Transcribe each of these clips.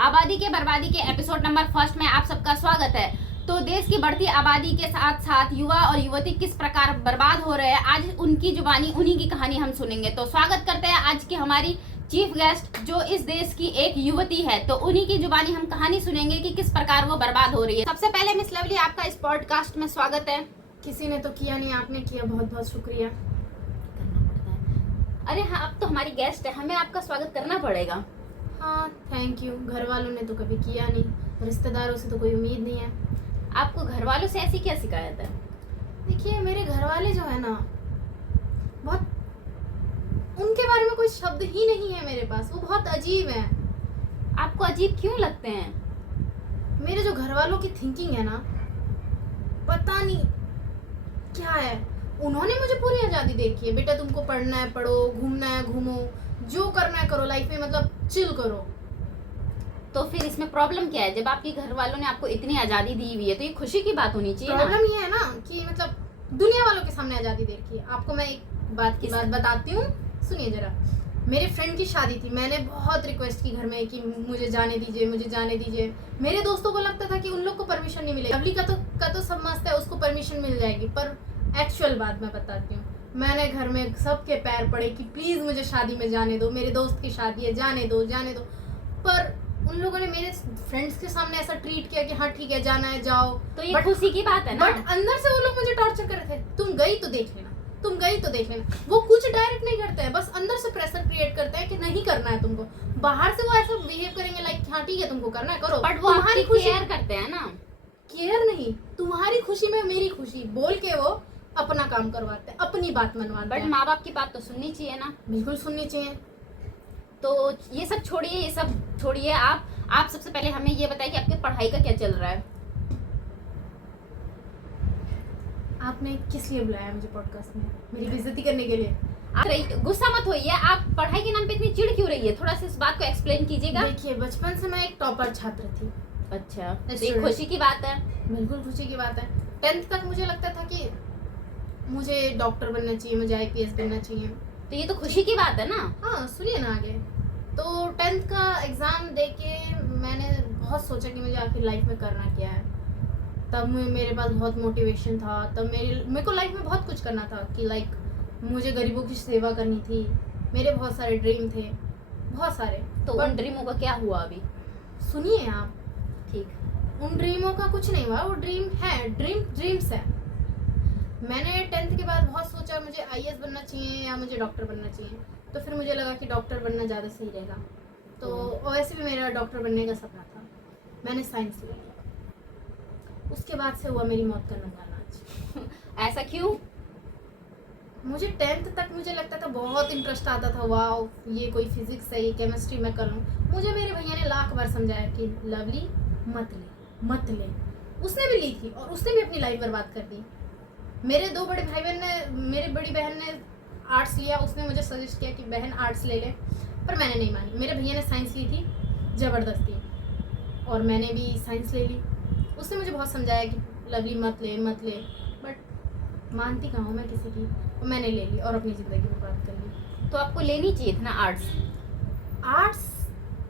आबादी के बर्बादी के एपिसोड नंबर फर्स्ट में आप सबका स्वागत है। तो देश की बढ़ती आबादी के साथ साथ युवा और युवती किस प्रकार बर्बाद हो रहे हैं, आज उनकी जुबानी उन्हीं की कहानी हम सुनेंगे। तो स्वागत करते हैं आज की हमारी चीफ गेस्ट जो इस देश की एक युवती है। तो उन्हीं की जुबानी हम कहानी सुनेंगे कि किस प्रकार वो बर्बाद हो रही है। सबसे पहले मिस लवली, आपका इस पॉडकास्ट में स्वागत है। किसी ने तो किया नहीं, आपने किया, बहुत बहुत शुक्रिया। करना पड़ता है। अरे हाँ, अब तो हमारी गेस्ट है, हमें आपका स्वागत करना पड़ेगा। हाँ, थैंक यू। घर वालों ने तो कभी किया नहीं, रिश्तेदारों से तो कोई उम्मीद नहीं है। आपको घर वालों से ऐसी क्या शिकायत है? देखिए, मेरे घर वाले जो है ना, बहुत, उनके बारे में कोई शब्द ही नहीं है मेरे पास। वो बहुत अजीब है। आपको अजीब क्यों लगते हैं? मेरे जो घर वालों की थिंकिंग है ना, पता नहीं क्या है। उन्होंने मुझे पूरी आज़ादी दे रखी है। बेटा तुमको पढ़ना है पढ़ो, घूमना है घूमो, जो करना है करो लाइफ में, मतलब चिल करो। तो फिर इसमें प्रॉब्लम क्या है? जब आपके घर वालों ने आपको इतनी आज़ादी दी हुई है तो ये खुशी की बात होनी चाहिए ना। प्रॉब्लम ये है ना कि मतलब दुनिया वालों के सामने आज़ादी दे रखी है। आपको मैं एक बात बताती हूँ, सुनिए जरा। मेरे फ्रेंड की शादी थी, मैंने बहुत रिक्वेस्ट की घर में कि मुझे जाने दीजिए, मुझे जाने दीजिए। मेरे दोस्तों को लगता था कि उन लोग को परमिशन नहीं मिलेगी। लवली का तो सब मस्त है, उसको परमिशन मिल जाएगी। पर एक्चुअल बात मैं बताती हूँ, मैंने घर में सबके पैर पड़े कि प्लीज़ मुझे शादी में जाने दो, मेरे दोस्त की शादी है, जाने दो जाने दो। पर उन लोगों ने मेरे फ्रेंड्स के सामने ऐसा ट्रीट किया कि हाँ ठीक है, जाना है जाओ। तो ये खुशी की बात है ना। बट अंदर से वो लोग मुझे टॉर्चर कर रहे थे, तुम गई तो देख लेना, तुम गई तो देख लेना। वो कुछ डायरेक्ट नहीं करते हैं, बस अंदर से प्रेशर क्रिएट करते हैं कि नहीं करना है तुमको। बाहर से वो ऐसा बिहेव करेंगे लाइक हाँ ठीक है तुमको करना है करो। बट वो तुम्हारी केयर करते हैं ना। केयर नहीं, तुम्हारी खुशी में मेरी खुशी बोल के वो अपना काम करवाते हैं, अपनी बात मनवाते बट हैं। माँ बाप की बात तो सुननी चाहिए ना। बिल्कुल सुननी चाहिए। तो ये सब छोड़िए, ये सब छोड़िए। आप सबसे पहले हमें ये बताइए कि आपकी पढ़ाई का क्या चल रहा है? आपने किस लिए बुलाया मुझे पॉडकास्ट में? मेरी बेइज्जती करने के लिए? गुस्सा मत होइए। आप पढ़ाई के नाम पे इतनी चिढ़ क्यों रही है? थोड़ा सा इस बात को एक्सप्लेन कीजिएगा। देखिए, बचपन से मैं एक टॉपर छात्र थी। अच्छा, तो ये खुशी की बात है। बिल्कुल खुशी की बात है। 10th तक मुझे लगता था कि मुझे डॉक्टर बनना चाहिए, मुझे IPS बनना चाहिए। तो ये तो खुशी की बात है ना। हाँ, सुनिए ना आगे। तो 10th का एग्ज़ाम दे के मैंने बहुत सोचा कि मुझे आखिर लाइफ में करना क्या है। तब मेरे पास बहुत मोटिवेशन था। तब मेरे को लाइफ में बहुत कुछ करना था कि लाइक मुझे गरीबों की सेवा करनी थी। मेरे बहुत सारे ड्रीम थे, बहुत सारे। तो उन ड्रीमों का क्या हुआ अभी? सुनिए आप, ठीक। उन ड्रीमों का कुछ नहीं हुआ। वो ड्रीम है, ड्रीम्स है। मैंने 10th के बाद बहुत सोचा मुझे IAS बनना चाहिए या मुझे डॉक्टर बनना चाहिए। तो फिर मुझे लगा कि डॉक्टर बनना ज़्यादा सही रहेगा। तो वैसे भी मेरा डॉक्टर बनने का सपना था। मैंने साइंस लिया। उसके बाद से हुआ मेरी मौत का नंगा नाच। ऐसा क्यों? मुझे 10th तक मुझे लगता था, बहुत इंटरेस्ट आता था, वाह ये कोई फिजिक्स है, ये केमिस्ट्री मैं कर लूँ। मुझे मेरे भैया ने लाख बार समझाया कि लवली मत ले मत ले। उसने भी ली थी और उसने भी अपनी लाइफ बर्बाद कर दी। मेरे दो बड़े भाई बहन ने, मेरी बड़ी बहन ने आर्ट्स लिया। उसने मुझे सजेस्ट किया कि बहन आर्ट्स ले ले, पर मैंने नहीं मानी। मेरे भैया ने साइंस ली थी ज़बरदस्ती, और मैंने भी साइंस ले ली। उसने मुझे बहुत समझाया कि लवली मत ले मत ले, बट मानती कहाँ हूँ मैं किसी की। और मैंने ले ली और अपनी ज़िंदगी बर्बाद कर ली। तो आपको लेनी चाहिए थी ना आर्ट्स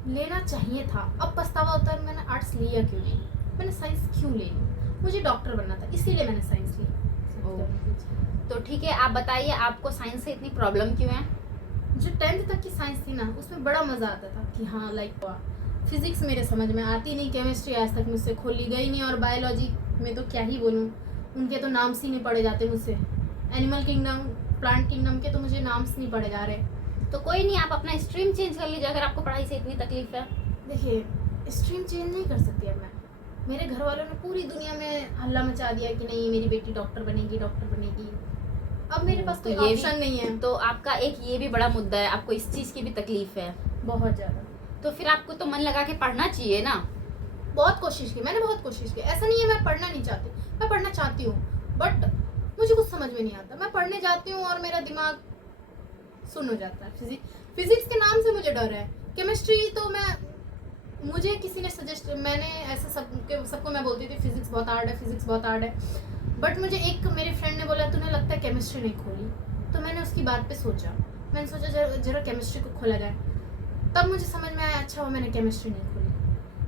लेना चाहिए था। अब पछतावा होता है मैंने आर्ट्स लिया क्यों नहीं, मैंने साइंस क्यों ले ली। मुझे डॉक्टर बनना था, इसीलिए मैंने साइंस ली। तो ठीक है, आप बताइए आपको साइंस से इतनी प्रॉब्लम क्यों है? जो 10th तक की साइंस थी ना, उसमें बड़ा मज़ा आता था कि हाँ लाइक फिजिक्स मेरे समझ में आती नहीं, केमिस्ट्री आज तक मुझसे खोली गई नहीं, और बायोलॉजी में तो क्या ही बोलूँ, उनके तो नाम्स ही नहीं पढ़े जाते मुझसे। एनिमल किंगडम, प्लांट किंगडम के तो मुझे नाम्स नहीं पढ़े जा रहे। तो कोई नहीं, आप अपना स्ट्रीम चेंज कर लीजिए अगर आपको पढ़ाई से इतनी तकलीफ है। देखिए, स्ट्रीम चेंज नहीं कर सकती अब मैं। मेरे घर वालों ने पूरी दुनिया में हल्ला मचा दिया कि नहीं मेरी बेटी डॉक्टर बनेगी, डॉक्टर बनेगी। अब मेरे पास कोई ऑप्शन नहीं है। तो आपका एक ये भी बड़ा मुद्दा है, आपको इस चीज़ की भी तकलीफ है बहुत ज़्यादा। तो फिर आपको तो मन लगा के पढ़ना चाहिए ना। बहुत कोशिश की मैंने, बहुत कोशिश की। ऐसा नहीं है मैं पढ़ना नहीं चाहती, मैं पढ़ना चाहती हूँ, बट मुझे कुछ समझ में नहीं आता। मैं पढ़ने जाती हूँ और मेरा दिमाग सुन हो जाता है। फिजिक्स के नाम से मुझे डर है। केमिस्ट्री तो मुझे किसी ने सजेस्ट, मैंने ऐसे सबको मैं बोलती थी फिजिक्स बहुत हार्ड है, फिजिक्स बहुत हार्ड है। बट मुझे एक मेरे फ्रेंड ने बोला तूने लगता है केमिस्ट्री नहीं खोली। तो मैंने उसकी बात पे सोचा, मैंने सोचा जरा केमिस्ट्री को खोला जाए। तब मुझे समझ में आया अच्छा वो मैंने केमिस्ट्री नहीं खोली।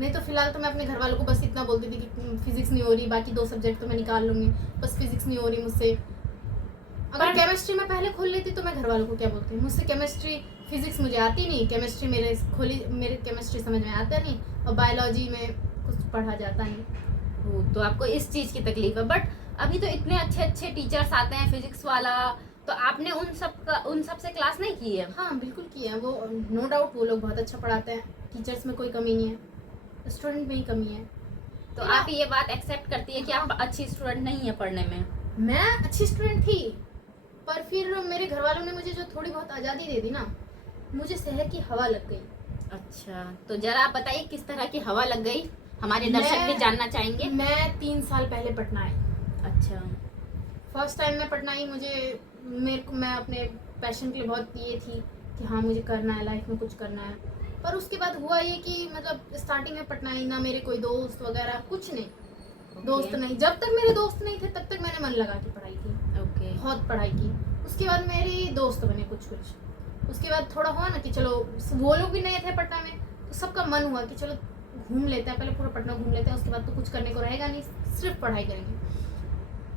नहीं तो फिलहाल तो मैं अपने घर वालों को बस इतना बोलती थी कि फिजिक्स नहीं हो रही, बाकी 2 सब्जेक्ट तो मैं निकाल लूंगी, बस फिजिक्स नहीं हो रही मुझसे। अगर केमिस्ट्री में पहले खोल लेती तो मैं घर वालों को क्या बोलती, मुझसे केमिस्ट्री फिजिक्स मुझे आती नहीं, केमिस्ट्री मेरे केमिस्ट्री समझ में आता नहीं, और बायोलॉजी में कुछ पढ़ा जाता नहीं। तो आपको इस चीज की तकलीफ है। बट अभी तो इतने अच्छे अच्छे टीचर्स आते हैं फिजिक्स वाला, तो आपने उन सब से क्लास नहीं की है? हाँ बिल्कुल किया है, वो नो डाउट वो लोग बहुत अच्छा पढ़ाते हैं, टीचर्स में कोई कमी नहीं है, स्टूडेंट में ही कमी है। तो आप ये बात एक्सेप्ट करती है कि आप अच्छी स्टूडेंट नहीं है पढ़ने में? मैं अच्छी स्टूडेंट थी, पर फिर मेरे घर वालों ने मुझे जो थोड़ी बहुत आज़ादी दे दी ना, मुझे शहर की हवा लग गई। अच्छा, तो जरा आप बताइए किस तरह की हवा लग गई, हमारे दर्शक भी जानना चाहेंगे। मैं 3 साल पहले पटना आई। अच्छा। फर्स्ट टाइम मैं पटना आई, मैं अपने पैशन के लिए बहुत ये थी कि हाँ मुझे करना है, लाइफ में कुछ करना है। पर उसके बाद हुआ ये कि मतलब स्टार्टिंग में पटना आई ना, मेरे कोई दोस्त वगैरह कुछ नहीं। दोस्त नहीं, जब तक मेरे दोस्त नहीं थे तब तक मैंने मन लगा के पढ़ाई की। बहुत पढ़ाई की। उसके बाद मेरे दोस्त बने कुछ कुछ। उसके बाद थोड़ा हुआ ना कि चलो, वो लोग भी नए थे पटना में, तो सबका मन हुआ कि चलो घूम लेते हैं, पहले पूरा पटना घूम लेते हैं, उसके बाद तो कुछ करने को रहेगा नहीं, सिर्फ पढ़ाई करेंगे।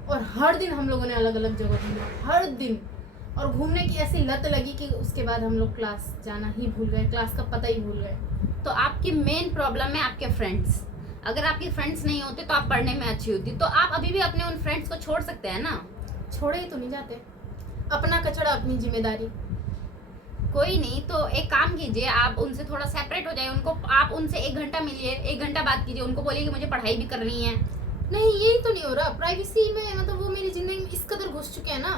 और हर दिन हम लोगों ने अलग अलग जगह घूमा, हर दिन। और घूमने की ऐसी लत लगी कि उसके बाद हम लोग क्लास जाना ही भूल गए, क्लास का पता ही भूल गए। तो आपकी मेन प्रॉब्लम है आपके फ्रेंड्स। अगर आपके फ्रेंड्स नहीं होते तो आप पढ़ने में अच्छी होती। तो आप अभी भी अपने उन फ्रेंड्स को छोड़ सकते हैं ना? छोड़े ही तो नहीं जाते, अपना कचरा अपनी जिम्मेदारी। कोई नहीं, तो एक काम कीजिए, आप उनसे थोड़ा सेपरेट हो जाए, उनको आप उनसे 1 घंटा मिलिए, 1 घंटा बात कीजिए, उनको बोलिए कि मुझे पढ़ाई भी करनी है। नहीं, यही तो नहीं हो रहा। प्राइवेसी में मतलब वो मेरी जिंदगी में इस कदर घुस चुके हैं ना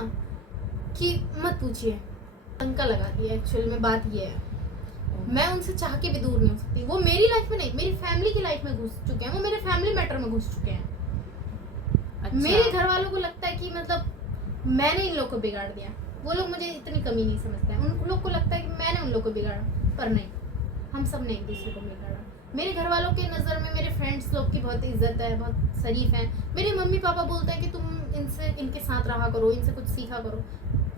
कि मत पूछिए, टंका लगा दिया। एक्चुअली में बात ये है, मैं उनसे चाह के भी दूर नहीं हो सकती। वो मेरी लाइफ में नहीं, मेरी फैमिली की लाइफ में घुस चुके हैं, वो मेरे फैमिली मैटर में घुस चुके हैं। अच्छा। मेरे घर वालों को लगता है कि मतलब मैंने इन लोग को बिगाड़ दिया। वो लोग मुझे इतनी कमी नहीं समझते हैं, उन लोग को लगता है कि मैंने उन लोग को बिगाड़ा, पर नहीं, हम सब ने एक दूसरे को बिगाड़ा। मेरे घर वालों के नज़र में मेरे फ्रेंड्स लोग की बहुत इज्जत है, बहुत शरीफ हैं। मेरे मम्मी पापा बोलते हैं कि तुम इनके साथ रहा करो, इनसे कुछ सीखा करो।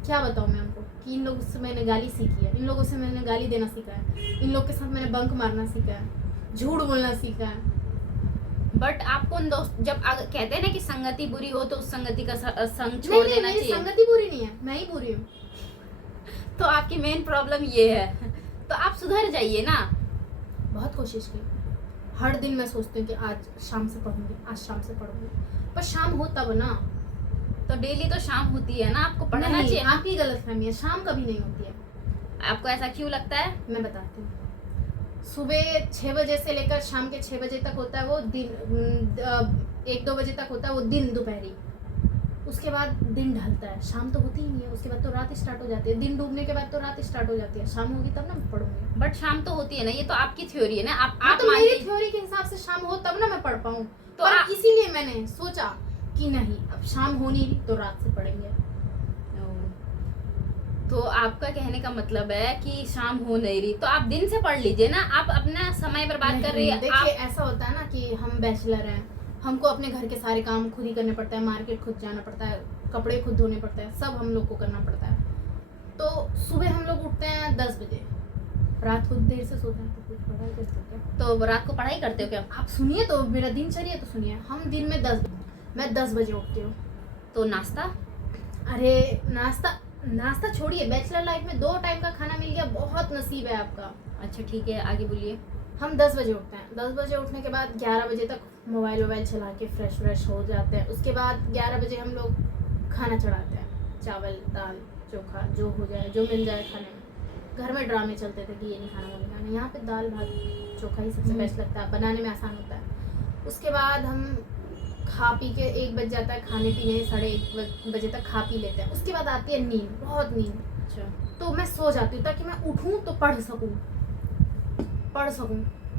क्या बताऊँ मैं उनको कि इन लोगों से मैंने गाली सीखी है, इन लोगों से मैंने गाली देना सीखा है, इन लोग के साथ मैंने बंक मारना सीखा है, झूठ बोलना सीखा है। बट आपको उन दोस्त जब कहते हैं ना कि संगति बुरी हो तो उस संगति का संग छोड़ नहीं, देना मेरी चाहिए। संगति बुरी नहीं है, मैं ही बुरी हूँ। तो आपकी मेन प्रॉब्लम ये है, तो आप सुधर जाइए ना। बहुत कोशिश की, हर दिन मैं सोचती हूँ कि आज शाम से पढ़ूंगी, आज शाम से पढ़ूंगी, पर शाम हो तब ना। तो डेली तो शाम होती है ना, आपको पढ़ना नहीं, चाहिए। आपकी गलतफहमी है, शाम कभी नहीं होती है। आपको ऐसा क्यों लगता है? मैं बताती हूँ। सुबह 6 बजे से लेकर शाम के 6 बजे तक होता है वो दिन, 1-2 बजे तक होता है वो दिन दोपहरी। उसके बाद दिन ढलता है, शाम तो होती ही नहीं है। उसके बाद तो रात स्टार्ट हो जाती है, दिन डूबने के बाद तो रात स्टार्ट हो जाती है। शाम होगी तब ना मैं पढ़ूंगी। बट शाम तो होती है ना, ये तो आपकी थ्योरी है ना। आप तो मेरी मानती- थ्योरी के हिसाब से शाम हो तब ना मैं पढ़ पाऊँ। तो तो इसीलिए मैंने सोचा कि नहीं, अब शाम हो नहीं रही तो रात से पढ़ेंगे। तो आपका कहने का मतलब है कि शाम हो नहीं रही तो आप दिन से पढ़ लीजिए ना। आप अपना समय बर्बाद कर रही है। देखिए, ऐसा होता है ना कि हम बैचलर हैं, हमको अपने घर के सारे काम खुद ही करने पड़ता है, मार्केट खुद जाना पड़ता है, कपड़े खुद धोने पड़ते हैं, सब हम लोग को करना पड़ता है। तो सुबह हम लोग उठते हैं 10 बजे, रात को देर से सोते हैं, तो कुछ पढ़ाई करते हैं। तो रात को पढ़ाई करते हो क्या? आप सुनिए तो, मेरा दिनचर्या तो सुनिए। हम दिन में मैं 10 बजे उठती हूँ। तो नाश्ता? अरे नाश्ता छोड़िए, बैचलर लाइफ में 2 टाइम का खाना मिल गया, बहुत नसीब है आपका। अच्छा ठीक है, आगे बोलिए। हम 10 बजे उठते हैं। 10 बजे उठने के बाद 11 बजे तक मोबाइल चला के फ्रेश हो जाते हैं। उसके बाद 11 बजे हम लोग खाना चढ़ाते हैं, चावल दाल चोखा जो हो जाए, जो मिल जाए खाने में। घर में ड्रामे चलते थे कि ये नहीं खाना वो नहीं खाना। यहाँ पे दाल भात चोखा ही सबसे बेस्ट लगता है, बनाने में आसान होता है। उसके बाद हम खा पी के 1 बज जाता है, खाने पीने 1:30 बजे तक खा पी लेते हैं। उसके बाद आती है नींद, बहुत नींद। अच्छा। तो मैं सो जाती हूँ ताकि मैं उठूँ तो पढ़ सकूँ।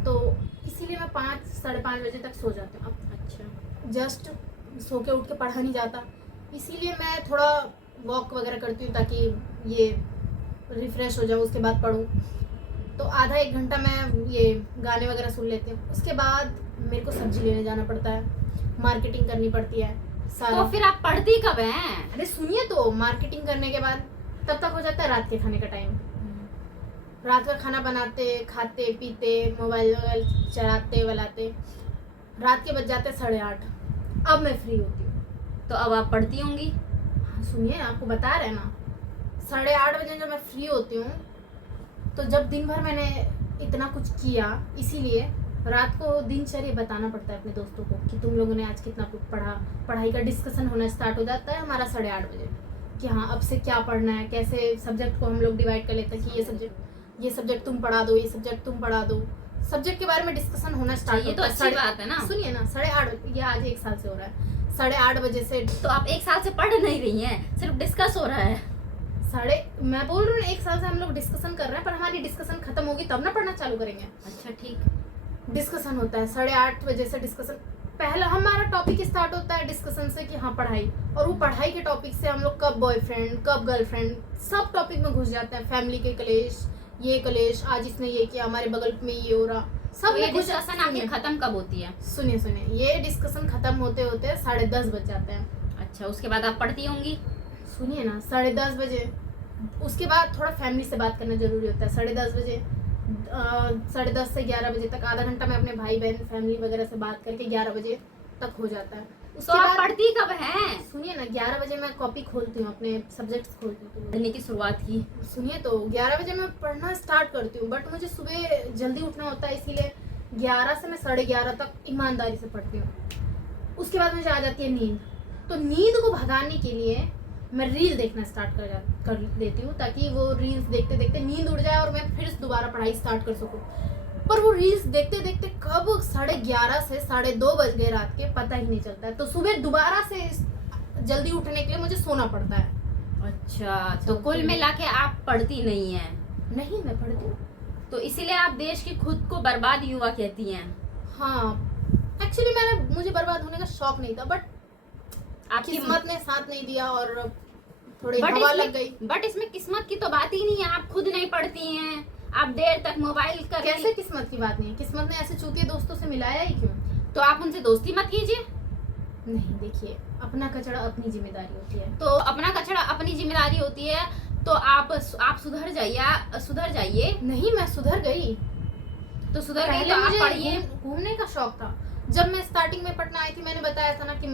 तो इसीलिए मैं 5-5:30 बजे तक सो जाती हूँ। अब अच्छा। जस्ट सो के उठ के पढ़ा नहीं जाता, इसीलिए मैं थोड़ा वॉक वगैरह करती हूँ ताकि ये रिफ्रेश हो जाऊँ, उसके बाद पढूँ। तो आधा 1 घंटा मैं ये गाने वगैरह सुन लेती हूँ। उसके बाद मेरे को सब्जी लेने जाना पड़ता है, मार्केटिंग करनी पड़ती है सारा। तो फिर आप पढ़ती कब हैं? अरे सुनिए तो, मार्केटिंग करने के बाद तब तक हो जाता है रात के खाने का टाइम। रात का खाना बनाते, खाते पीते, मोबाइल वोबाइल चलाते वलाते रात के बज जाते 8:30। अब मैं फ्री होती हूँ। तो अब आप पढ़ती होंगी। सुनिए, आपको बता रहे हैं ना, 8:30 बजे जब मैं फ्री होती हूँ, तो जब दिन भर मैंने इतना कुछ किया, इसीलिए रात को दिनचर्या बताना पड़ता है अपने दोस्तों को कि तुम लोगों ने आज कितना कुछ पढ़ा। पढ़ाई का डिस्कशन होना स्टार्ट हो जाता है हमारा 8:30 बजे कि हाँ अब से क्या पढ़ना है, कैसे सब्जेक्ट को हम लोग डिवाइड कर लेते हैं कि ये सब्जेक्ट तुम पढ़ा दो, ये सब्जेक्ट तुम पढ़ा दो। सब्जेक्ट के बारे में डिस्कशन होना स्टार्ट ये तो अच्छी बात है ना। सुनिए ना, 8:30, ये आज 1 साल से हो रहा है। 8:30 बजे से तो आप 1 साल से पढ़ नहीं रही हैं, सिर्फ डिस्कस हो रहा है। मैं बोल रही हूँ 1 साल से हम लोग डिस्कशन कर रहे हैं, पर हमारी डिस्कशन खत्म होगी तब ना पढ़ना चालू करेंगे। अच्छा ठीक। डिस्कशन होता है 8:30 बजे से। डिस्कशन पहला हमारा टॉपिक स्टार्ट होता है डिस्कशन से कि हाँ पढ़ाई, और वो पढ़ाई के टॉपिक से हम लोग कब बॉयफ्रेंड, कब गर्लफ्रेंड, सब टॉपिक में घुस जाते हैं। फैमिली के कलेश, ये कलेश, आज इसने ये किया, हमारे बगल में ये हो रहा, सब ये में घुस डिस्कशन आखिर खत्म कब होती है? सुनिए, ये डिस्कशन खत्म होते होते 10:30 बज जाते हैं। अच्छा, उसके बाद आप पढ़ती होंगी। सुनिए ना, 10:30 बजे, उसके बाद थोड़ा फैमिली से बात करना जरूरी होता है। 10:30 बजे 10:30 से 11 बजे तक आधा घंटा मैं अपने भाई बहन फैमिली वगैरह से बात करके 11 बजे तक हो जाता है। तो आप पढ़ती कब हैं? सुनिए ना, 11 बजे मैं कॉपी खोलती हूँ, अपने सब्जेक्ट्स खोलती हूँ, पढ़ने की शुरुआत की। सुनिए तो 11 बजे मैं पढ़ना स्टार्ट करती हूँ, बट मुझे सुबह जल्दी उठना होता है, इसीलिए 11 से मैं 11:30 तक ईमानदारी से पढ़ती हूँ। उसके बाद मुझे आ जाती है नींद। तो नींद को भगाने के लिए मैं रील देखना स्टार्ट कर देती हूँ, ताकि वो रील्स देखते देखते नींद उड़ जाए और मैं फिर दोबारा पढ़ाई स्टार्ट कर सकूँ। पर वो रील्स देखते देखते कब 11:30 से 2:30 बज गए रात के, पता ही नहीं चलता है। तो सुबह दोबारा से जल्दी उठने के लिए मुझे सोना पड़ता है। अच्छा, तो कुल मिला के आप पढ़ती नहीं हैं। नहीं, मैं पढ़ती हूँ। तो इसीलिए आप देश की खुद को बर्बाद युवा कहती हैं। हाँ, एक्चुअली मुझे बर्बाद होने का शौक नहीं था, बट आपकी किस्मत ने साथ नहीं दिया और थोड़ी हवा लग गई। बट इसमें किस्मत की तो बात ही नहीं है। आप खुद नहीं पढ़ती हैं, आप देर तक मोबाइल कर कैसे किस्मत की बात नहीं है? किस्मत ने ऐसे चूतिए दोस्तों से मिलाया ही क्यों? तो आप उनसे दोस्ती मत कीजिए। नहीं, देखिए, अपना कचरा अपनी जिम्मेदारी होती है। तो अपना कचरा अपनी जिम्मेदारी होती है, तो आप सुधर जाइए। नहीं, मैं सुधर गई। तो सुधर गई पहले तो आप मुझे पढ़िए। घूमने का शौक था। जब मैं स्टार्टिंग में पटना आई थी, मैंने बताया था ना कि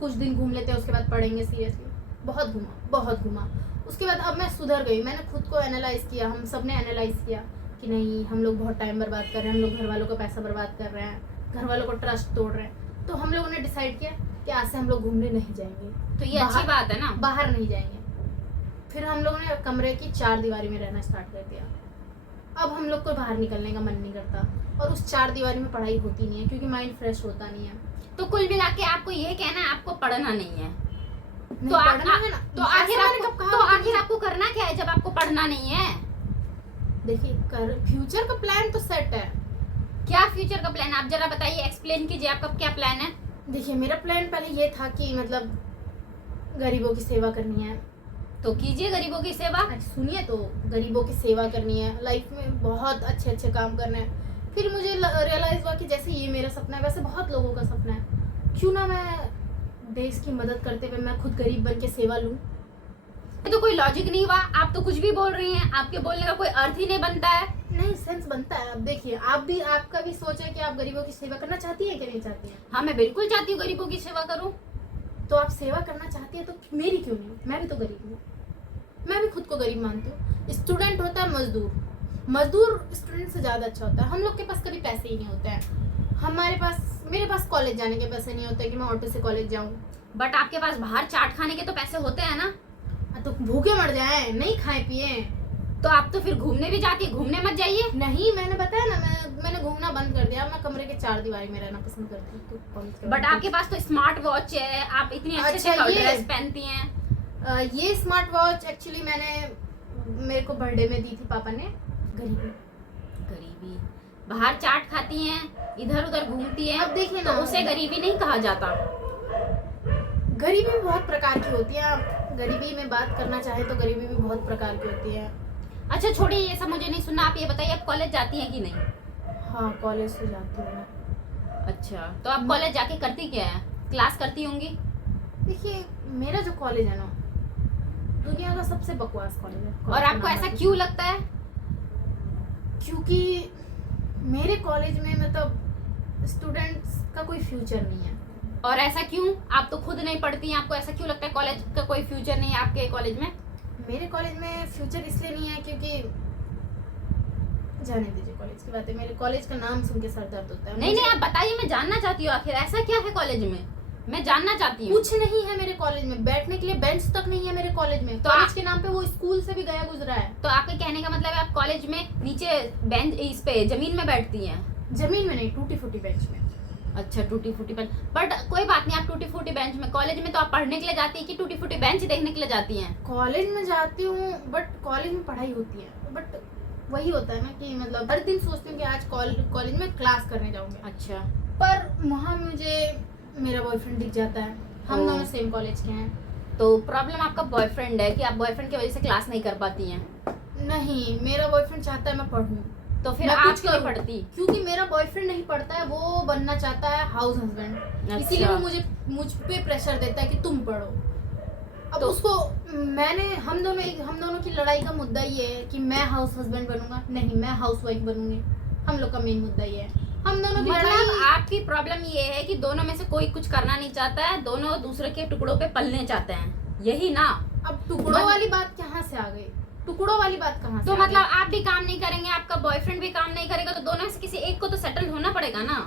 कुछ दिन घूम लेते हैं, उसके बाद पढ़ेंगे सीरियसली। बहुत घूमा। उसके बाद अब मैं सुधर गई। मैंने खुद को एनालाइज किया, हम सब ने एनालाइज किया कि नहीं, हम लोग बहुत टाइम बर्बाद कर रहे हैं, हम लोग घर वालों का पैसा बर्बाद कर रहे हैं, घर वालों को ट्रस्ट तोड़ रहे हैं। तो हम लोगों ने डिसाइड किया कि आज से हम लोग घूमने नहीं जाएंगे। तो ये अच्छी बात है ना। बाहर नहीं जाएंगे। फिर हम लोगों ने कमरे की 4 दीवारी में रहना स्टार्ट कर दिया। अब हम लोग को बाहर निकलने का मन नहीं करता, और उस 4 दीवारी में पढ़ाई होती नहीं है, क्योंकि माइंड फ्रेश होता नहीं है। तो कुल मिला के आपको ये कहना है आपको पढ़ना नहीं है। नहीं, तो पढ़ना है ना। तो आखिर आपको करना क्या है जब आपको पढ़ना नहीं है? देखिए, फ्यूचर का प्लान तो सेट है। क्या फ्यूचर का प्लान? आप जरा बताइए, एक्सप्लेन कीजिए, आपका क्या प्लान है? देखिए, मेरा प्लान पहले ये था कि मतलब गरीबों की सेवा करनी है। तो कीजिए गरीबों की सेवा। सुनिए तो, गरीबों की सेवा करनी है, लाइफ में बहुत अच्छे अच्छे काम करने हैं। फिर मुझे रियलाइज हुआ कि जैसे ये मेरा सपना है, वैसे बहुत लोगों का सपना है। क्यों ना मैं देश की मदद करते हुए मैं खुद गरीब बन के सेवा लूं। तो कोई लॉजिक नहीं हुआ, आप तो कुछ भी बोल रही हैं, आपके बोलने का कोई अर्थ ही नहीं बनता है। नहीं, सेंस बनता है। अब देखिए, आपका भी सोच है कि आप गरीबों की सेवा करना चाहती है कि नहीं चाहती है? हाँ, मैं बिल्कुल चाहती हूँ गरीबों की सेवा करूँ। तो आप सेवा करना चाहती है, तो मेरी क्यों नहीं? मैं भी तो गरीब हूँ, मैं भी खुद को गरीब मानती हूँ। स्टूडेंट होता है मजदूर स्टूडेंट से ज़्यादा अच्छा होता है। हम लोग के पास कभी पैसे ही नहीं होते हैं। मेरे पास कॉलेज जाने के पैसे नहीं होते कि मैं ऑटो से कॉलेज जाऊँ। बट आपके पास बाहर चाट खाने के तो पैसे होते हैं ना। तो भूखे मर जाए, नहीं खाए पिए। तो आप तो फिर घूमने भी जाती है, घूमने मत जाइए। नहीं, मैंने बताया ना, मैंने घूमना बंद कर दिया। मैं कमरे के 4 दीवारी में रहना पसंद करती हूँ। तो बट आपके पास तो स्मार्ट वॉच है, आप इतनी अच्छे ड्रेस पहनती हैं। ये स्मार्ट वॉच एक्चुअली मेरे को बर्थडे में दी थी पापा ने। गरीबी बाहर चाट खाती हैं, इधर उधर घूमती हैं। अब देखिए ना, तो उसे गरीबी नहीं कहा जाता। गरीबी भी बहुत प्रकार की होती है। आप गरीबी में बात करना चाहे तो गरीबी भी बहुत प्रकार की होती है। अच्छा छोड़िए, ये सब मुझे नहीं सुनना। आप ये बताइए, आप कॉलेज जाती हैं कि नहीं? हाँ, कॉलेज से जाती हूँ। अच्छा, तो आप कॉलेज जाके करती क्या है? क्लास करती होंगी। देखिए, मेरा जो कॉलेज है ना, दुनिया का सबसे बकवास कॉलेज है। और आपको ऐसा क्यों लगता है? क्योंकि मेरे कॉलेज में मतलब स्टूडेंट्स का कोई फ्यूचर नहीं है। और ऐसा क्यों? आप तो खुद नहीं पढ़ती हैं, आपको ऐसा क्यों लगता है कॉलेज का कोई फ्यूचर नहीं है आपके कॉलेज में? मेरे कॉलेज में फ्यूचर इसलिए नहीं है क्योंकि जाने दीजिए कॉलेज की बातें। मेरे कॉलेज का नाम सुन के सर दर्द होता है। नहीं नहीं, आप बताइए, मैं जानना चाहती हूँ आखिर ऐसा क्या है कॉलेज में, मैं जानना चाहती हूँ। कुछ नहीं है मेरे कॉलेज में, बैठने के लिए बेंच तक नहीं है मेरे कॉलेज में। तो कॉलेज के नाम पे वो स्कूल से भी गया गुजरा है। तो आपके कहने का मतलब है आप कॉलेज में नीचे बेंच, इस पे जमीन में बैठती हैं? जमीन में नहीं, टूटी फूटी बेंच में। अच्छा, टूटी फूटी बेंच, बट कोई बात नहीं, आप टूटी फूटी बेंच में, कॉलेज में तो आप पढ़ने के लिए जाती है कि टूटी फूटी बेंच देखने के लिए जाती हैं? कॉलेज में जाती हूँ बट कॉलेज में पढ़ाई होती है, बट वही होता है ना कि मतलब हर दिन सोचती हूँ कि आज कॉलेज में क्लास करने जाऊंगी। अच्छा, पर वहाँ मुझे मेरा बॉयफ्रेंड दिख जाता है। हम ओ। दोनों सेम कॉलेज के हैं। तो प्रॉब्लम आपका बॉयफ्रेंड है कि आप बॉयफ्रेंड की वजह से क्लास नहीं कर पाती हैं? नहीं, मेरा बॉयफ्रेंड चाहता है मैं पढूं। तो फिर मैं आप कुछ क्यों नहीं करूं? पढ़ती? क्योंकि मेरा बॉयफ्रेंड नहीं पढ़ता है, वो बनना चाहता है हाउस हस्बैंड। इसीलिए वो मुझ पे प्रेशर देता है कि तुम पढ़ो। अब तो उसको हम दोनों की लड़ाई का मुद्दा ये है कि मैं हाउस हस्बैंड बनूंगा, नहीं मैं हाउस वाइफ बनूंगी। हम लोग का मेन मुद्दा ये है। हम दोनों की मतलब लड़ाई। आपकी प्रॉब्लम ये है कि दोनों में से कोई कुछ करना नहीं चाहता है, दोनों दूसरे के टुकड़ों पे पलने चाहते हैं, यही ना? अब टुकड़ों वाली बात कहाँ से आ गई? टुकड़ों वाली बात कहाँ से तो आ गई? मतलब आप भी काम नहीं करेंगे, आपका बॉयफ्रेंड भी काम नहीं करेगा, तो दोनों में से किसी एक को तो सेटल होना पड़ेगा ना?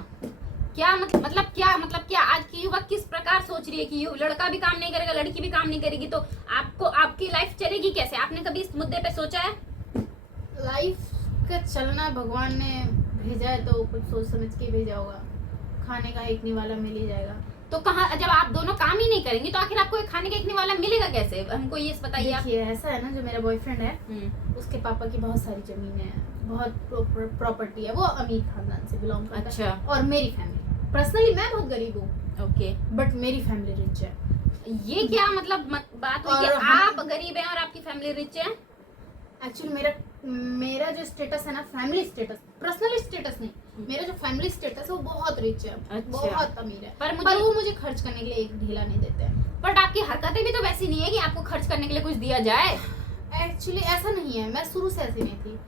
क्या मतलब क्या आज की युवा किस प्रकार सोच रही है कि लड़का भी काम नहीं करेगा, लड़की भी काम नहीं करेगी, तो आपको आपकी लाइफ चलेगी कैसे? आपने कभी इस मुद्दे पे सोचा है? लाइफ का चलना भगवान ने भेजा है तो कुछ सोच समझ के भेजा होगा। खाने का एक निवाला मिल ही जाएगा। तो कहाँ, जब आप दोनों काम ही नहीं करेंगे तो आखिर आपको एक खाने का एक निवाला मिलेगा कैसे? हमको ये बताइए आप। देखिए ऐसा है ना, जो मेरा बॉयफ्रेंड है उसके पापा की बहुत सारी जमीन है, बहुत प्रॉपर्टी है, वो अमीर खानदान से बिलोंग करता है। अच्छा, और मेरी फैमिली, पर्सनली मैं बहुत गरीब हूँ ओके। बट मेरी फैमिली रिच है। ये क्या मतलब बात हुई कि और आप गरीब हैं और आपकी फैमिली रिच है? एक्चुअली मेरा जो स्टेटस है ना, फैमिली स्टेटस, पर्सनल स्टेटस नहीं, मेरा जो फैमिली स्टेटस है वो बहुत रिच है। अच्छा। बहुत अमीर है। पर पर वो मुझे खर्च करने के लिए एक ढीला नहीं देते हैं। बट आपकी हरकतें भी तो वैसी नहीं है कि आपको खर्च करने के लिए कुछ दिया जाए। एक्चुअली ऐसा नहीं है, मैं शुरू से ऐसी नहीं थी।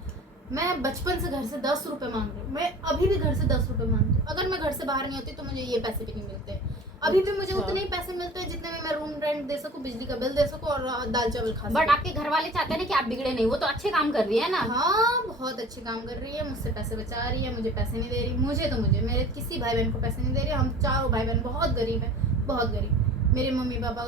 मैं बचपन से घर से 10 रुपए मांग रही हूँ। मैं अभी भी घर से 10 रुपए मांगती हूँ। अगर मैं घर से बाहर नहीं होती तो मुझे ये पैसे भी नहीं मिलते। अभी भी मुझे उतने ही पैसे मिलते हैं जितने में मैं रूम रेंट दे सकूं, बिजली का बिल दे सकूं और दाल चावल खा सकूं। बट आपके घर वाले चाहते हैं ना कि आप बिगड़े नहीं, वो तो अच्छे काम कर रही है ना? हाँ, बहुत अच्छे काम कर रही है, मुझसे पैसे बचा रही है, मुझे पैसे नहीं दे रही। मुझे मेरे किसी भाई बहन को पैसे नहीं दे रही। हम चारों भाई बहन बहुत गरीब हैं, बहुत गरीब। मेरे मम्मी पापा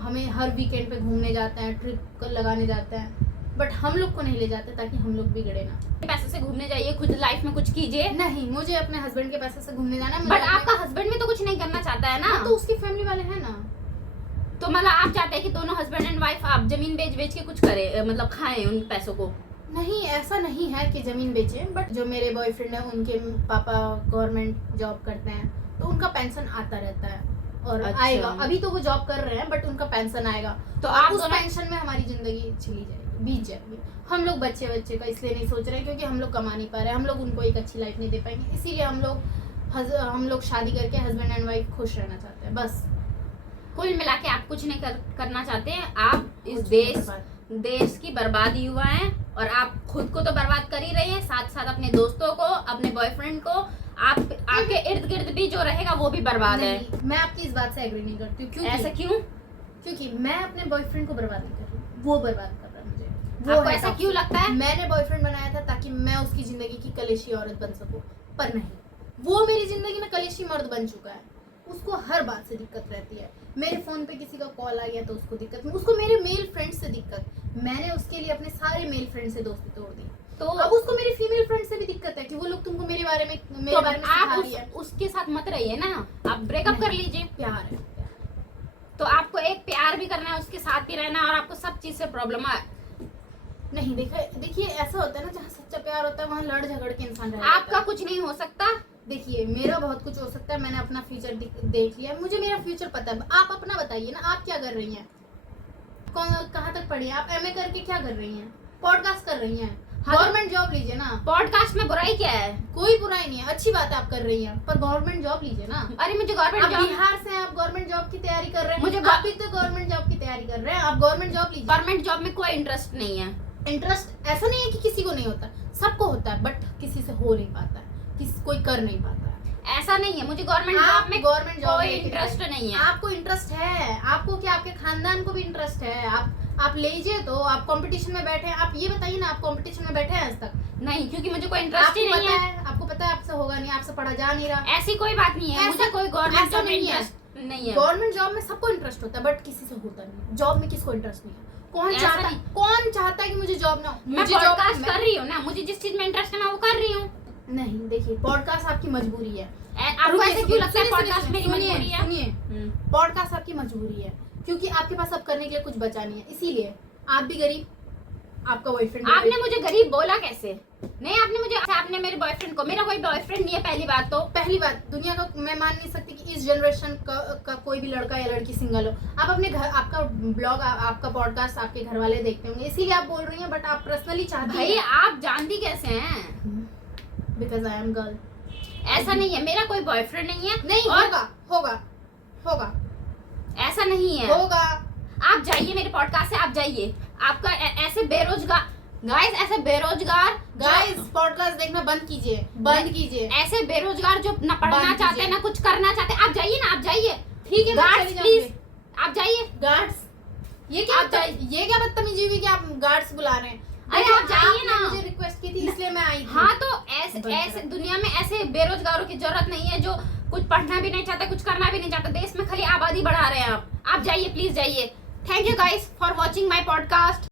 हमें हर वीकेंड पे घूमने जाते हैं, ट्रिप लगाने जाते हैं, बट हम लोग को नहीं ले जाते ताकि हम लोग बिगड़े ना। पैसे से घूमने जाइए, खुद लाइफ में कुछ कीजिए। नहीं, मुझे अपने हस्बैंड के पैसे से घूमने जाना है। बट आपका हस्बैंड भी तो कुछ नहीं करना चाहता है ना? तो उसकी फैमिली वाले हैं ना। तो मतलब आप चाहते हैं कि दोनों हस्बैंड एंड वाइफ आप जमीन बेच के कुछ करें, मतलब खाएं उन पैसों को? नहीं, ऐसा नहीं है कि जमीन बेचें, बट जो मेरे बॉयफ्रेंड है उनके पापा गवर्नमेंट जॉब करते हैं तो उनका पेंशन आता रहता है और अच्छा। आएगा। अभी तो वो जॉब कर रहे हैं बट उनका पेंशन आएगा, तो और आप उस दोनों- पेंशन में हमारी जिंदगी चली जाएगी, बीत जाएगी। हम लोग बच्चे का इसलिए नहीं सोच रहे हैं क्योंकि हम लोग कमा नहीं पा रहे हैं। हम लोग उनको एक अच्छी लाइफ नहीं दे पाएंगे, इसीलिए हम लोग शादी करके हस्बैंड एंड वाइफ खुश रहना चाहते हैं बस। कुल मिला के आप कुछ नहीं करना चाहते हैं, आप इस कुछ देश की बर्बादी हुआ है और आप खुद को तो बर्बाद कर ही रहे हैं, साथ साथ अपने दोस्तों को, अपने बॉयफ्रेंड को, आपके इर्द गिर्द भी जो रहेगा वो भी बर्बाद है। नहीं, मैं आपकी इस बात से एग्री नहीं करती हूँ। ऐसा क्यों? क्योंकि मैं अपने बॉयफ्रेंड को बर्बाद नहीं कर रही हूँ, वो बर्बाद कर रहा है मुझे। आपको ऐसा क्यों लगता है? मैंने बॉयफ्रेंड बनाया था ताकि मैं उसकी जिंदगी की कलेशी औरत बन सकूं, पर नहीं, वो मेरी जिंदगी में कलेशी मर्द बन चुका है। उसको हर बात से दिक्कत रहती है। मेरे फोन पे किसी का कॉल आ गया तो उसको दिक्कत, उसको मेरे मेल फ्रेंड से दिक्कत। मैंने उसके लिए अपने सारे मेल फ्रेंड से दोस्ती तोड़ दी, तो अब उसको मेरी फीमेल फ्रेंड से भी दिक्कत है कि वो लोग तुमको मेरे बारे में तो सिखा आप रही है। उसके साथ मत रहिए ना, आप ब्रेकअप कर लीजिए। प्यार है। तो आपको एक प्यार भी करना है, उसके साथ भी रहना है और आपको सब चीज से प्रॉब्लम है। नहीं, देखिए ऐसा होता है ना, जहाँ सच्चा प्यार होता है वहाँ लड़ झगड़ के इंसान रह आपका जाता है। कुछ नहीं हो सकता। देखिए मेरा बहुत कुछ हो सकता है, मैंने अपना फ्यूचर देख लिया, मुझे मेरा फ्यूचर पता है। आप अपना बताइए ना, आप क्या कर रही हैं? कहाँ तक पढ़ी हैं आप? एमए करके क्या कर रही हैं? पॉडकास्ट कर रही हैं? गवर्नमेंट जॉब लीजिए ना। पॉडकास्ट में बुराई क्या है? कोई बुराई नहीं है, अच्छी बात है आप कर रही हैं, पर गवर्नमेंट जॉब लीजिए ना। अरे मुझे गवर्नमेंट आप जॉब, बिहार से हैं, आप गवर्नमेंट जॉब की तैयारी कर रहे हैं। मुझे आप भी तो गवर्नमेंट जॉब की तैयारी कर रहे हैं, आप गवर्नमेंट जॉब लीजिए। गवर्नमेंट जॉब में कोई इंटरेस्ट नहीं है। इंटरेस्ट ऐसा नहीं है कि किसी को नहीं होता, सबको होता है, बट किसी से हो नहीं पाता है, किसी कोई कर नहीं पाता है। ऐसा नहीं है, मुझे गवर्नमेंट जॉब में गवर्नमेंट जॉब कोई इंटरेस्ट नहीं है। आपको इंटरेस्ट है, आपको क्या, आपके खानदान को भी इंटरेस्ट है, आप लीजिए। तो आप कंपटीशन में बैठे हैं, आप ये बताइए ना, आप कंपटीशन में बैठे हैं आज तक? नहीं, क्योंकि मुझे कोई इंटरेस्ट ही नहीं है। आपको पता है आपसे होगा नहीं, आपसे पढ़ा जा नहीं रहा। ऐसी कोई बात नहीं है, मुझे कोई गवर्नमेंट जॉब में इंटरेस्ट नहीं है। गवर्नमेंट जॉब में सबको इंटरेस्ट होता है, बट किसी से होता नहीं। जॉब में किसको इंटरेस्ट नहीं है? कौन चाहता है कि मुझे जॉब ना हो? मैं पॉडकास्ट कर रही हूँ ना, मुझे जिस चीज में इंटरेस्ट है मैं वो कर रही हूँ। नहीं, देखिए पॉडकास्ट आपकी मजबूरी है। आपको ऐसे क्यों लगता है पॉडकास्ट मेरी मजबूरी है? सुनिए, पॉडकास्ट आपकी मजबूरी है क्योंकि आपके पास अब करने के लिए कुछ बचा नहीं है, इसीलिए। आप भी गरीब, आपका बॉयफ्रेंड। आपने मुझे गरीब बोला कैसे? नहीं, आपने मेरे बॉयफ्रेंड को, मेरा कोई बॉयफ्रेंड नहीं है। पहली बात दुनिया का मैं मान नहीं सकती कि इस जनरेशन का कोई भी लड़का या लड़की सिंगल हो। आप अपने घर, आपका ब्लॉग, आपका पॉडकास्ट आपके घर वाले देखते होंगे, इसीलिए आप बोल रही हैं, बट आप पर्सनली चाहती हैं। भाई आप जानती कैसे हैं? Because I am girl. ऐसा नहीं है, मेरा कोई बॉयफ्रेंड नहीं है। नहीं, होगा ऐसा नहीं है, होगा। आप जाइए मेरे पॉडकास्ट से, आप जाइए। आपका ऐसे बेरोजगार गाइस पॉडकास्ट देखना बंद कीजिए। ऐसे बेरोजगार जो ना पढ़ना चाहते हैं ना कुछ करना चाहते हैं, आप जाइए ना, आप जाइए। ठीक है, गार्ड्स प्लीज, आप जाइए। गार्ड्स, ये क्या बदतमीजी हुई कि आप गार्ड्स बुला रहे हैं? अरे आप जाइए ना, मुझे रिक्वेस्ट की थी इसलिए मैं आई थी। हाँ, तो ऐसे दुनिया में ऐसे बेरोजगारों की जरूरत नहीं है जो कुछ पढ़ना भी नहीं चाहता, कुछ करना भी नहीं चाहता। देश में खाली आबादी बढ़ा रहे हैं आप जाइए, प्लीज जाइए। Thank you guys for watching my podcast.